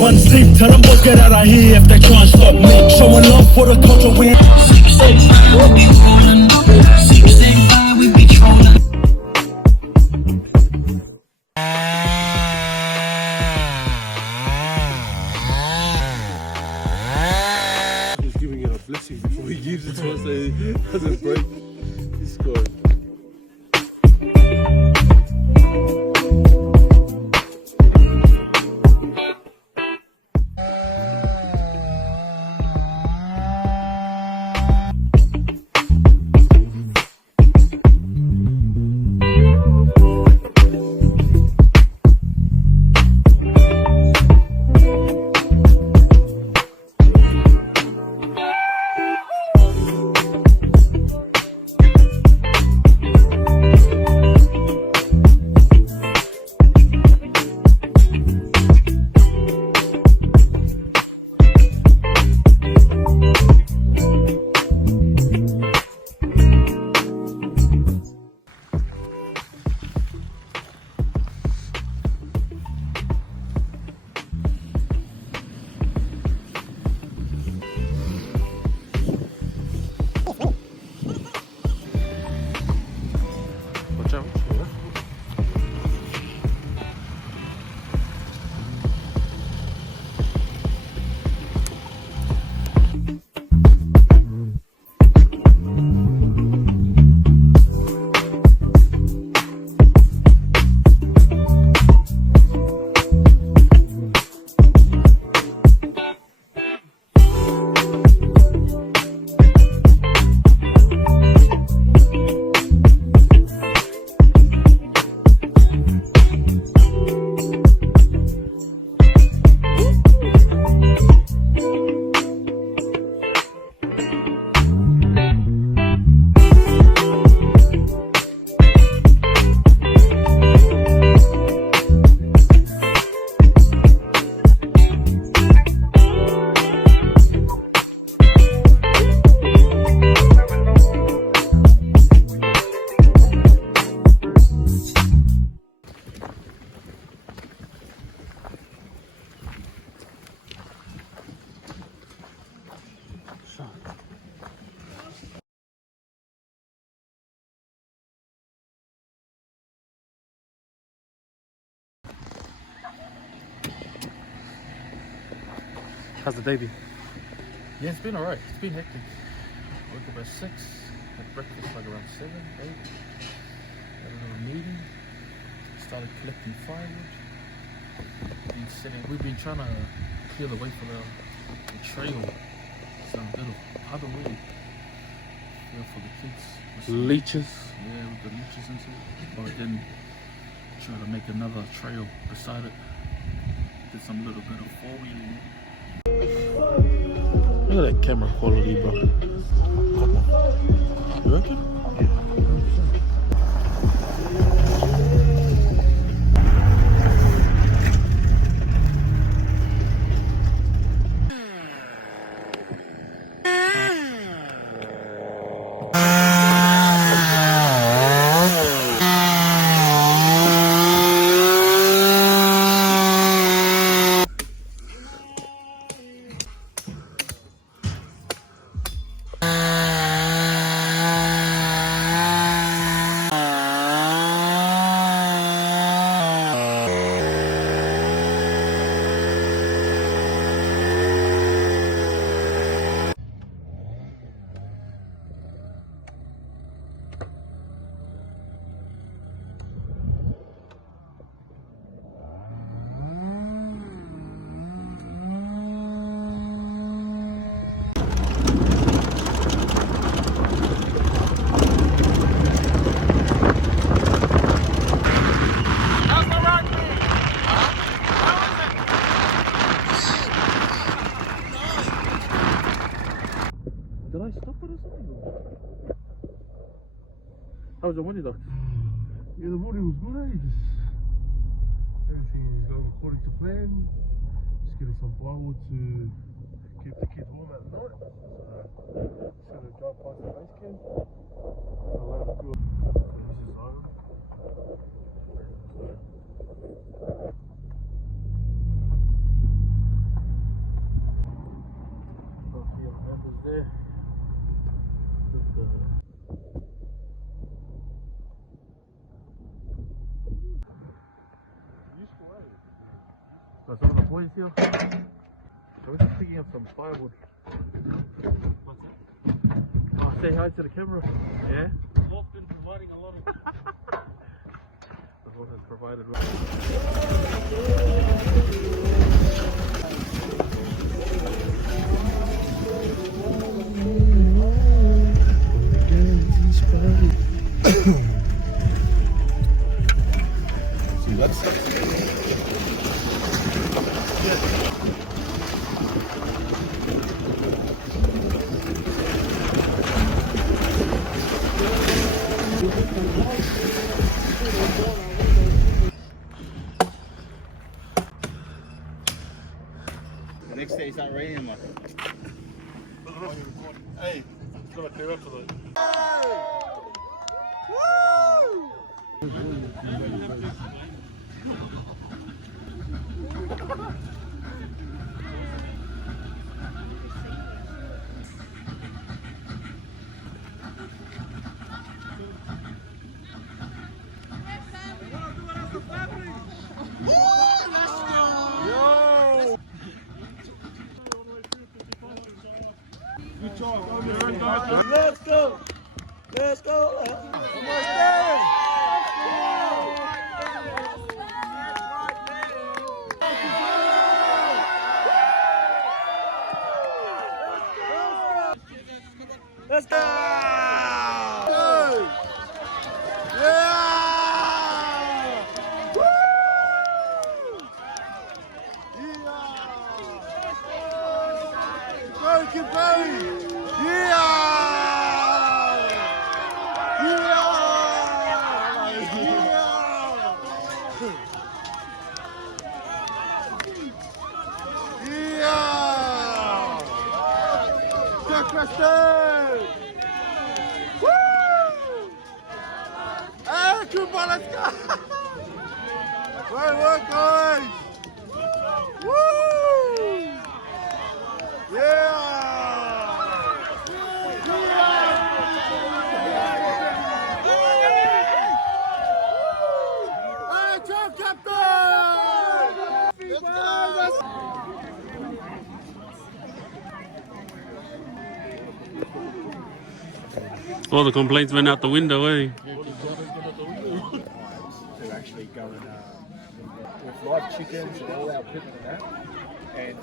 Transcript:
Run sleep, tell them boys get out of here if they try and stop me. Showing love for the culture we 665 we be rolling. 665 we be trolling. He's giving it a blessing before he gives it to us. It doesn't break. He's scored. How's the day been? Yeah, it's been alright. It's been hectic. Woke up at 6, had breakfast like around 7, 8. Had a little meeting. Started collecting firewood. We've been trying to clear the way for the trail. Some little puddle way for the kids. Leeches? Yeah, with the leeches and stuff. But then try to make another trail beside it. Did some little bit of four-wheeling. Look at that camera quality, bro. Come on. You reckon? How was the morning though? Yeah, the morning was good, eh? Everything is going according to plan. Just getting some firewood to keep the kids warm at night. Just gonna drive past the base camp. I'll load a few. This is Oberon. boys here. So we're just picking up some firewood. What's that? Oh, say hi to the camera. Yeah? Wolf's been providing a lot of. The Wolf has provided. See, that's. The next day it's not raining like. Hey, it's gonna clear up for the. Let's go! Let's go! Almost there! Let's go! Yeah! Woo! Yeah! Go, keep going! Yeah! Preston! Woo! Hey, Cooper, let's go! Great work, guys! Woo! Yeah! Hey, Joe, Captain! Let's go! All the complaints went out the window, eh? To actually go and with live chickens and all our equipment and that. And